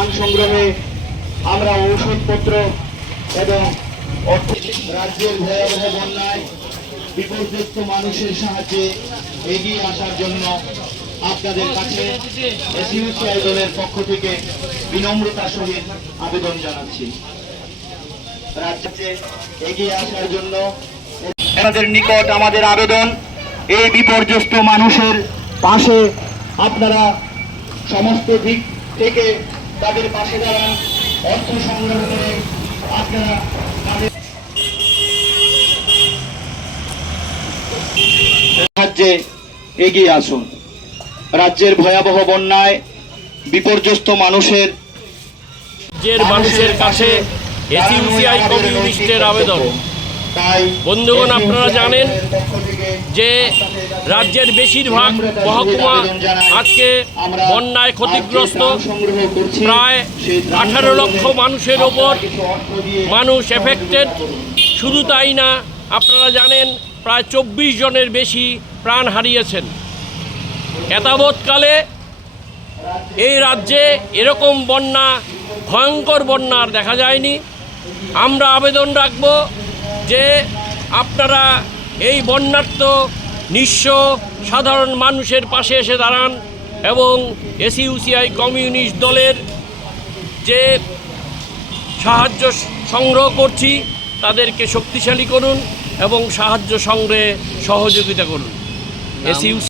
ত্রাণ সংগ্রহে আমরা ঔষধপত্র এবং রাজ্যের ভয়াবহ বন্যায় বিপর্যস্ত মানুষের সাহায্যে এগিয়ে আসার জন্য আপনাদের কাছে এসইউসিআই দলের পক্ষ থেকে বিনম্রতার সহিত আবেদন জানাচ্ছি। রাজ্যে এগিয়ে আসার জন্য আপনাদের নিকট আমাদের আবেদন, এই বিপর্যস্ত মানুষের পাশে আপনারা সমস্ত দিক থেকে তাদের পাশে দাঁড়ান। অর্থ সংগ্রহ করে আপনারা তাদের সাহায্যে এগিয়ে আসুন। রাজ্যের ভয়াবহ বন্যায় বিপর্যস্ত মানুষের মানুষের কাছে কমিউনিস্টের আবেদন। বন্ধুগণ, আপনারা জানেন যে রাজ্যের বেশিরভাগ মহকুমা আজকে বন্যায় ক্ষতিগ্রস্ত। প্রায় আঠারো লক্ষ মানুষের ওপর মানুষ এফেক্টেড শুধু তাই না আপনারা জানেন প্রায় চব্বিশ জনের বেশি প্রাণ হারিয়েছেন। এতাবৎকালে এই রাজ্যে এরকম বন্যা ভয়ঙ্কর বন্যা আর দেখা যায়নি। আমরা আবেদন রাখব যে আপনারা এই বন্যার্থ নিঃস্ব সাধারণ মানুষের পাশে এসে দাঁড়ান এবং এসইউসিআই কমিউনিস্ট দলের যে সাহায্য সংগ্রহ করছি তাদেরকে শক্তিশালী করুন এবং সাহায্য সংগ্রহে সহযোগিতা করুন। এসইউসি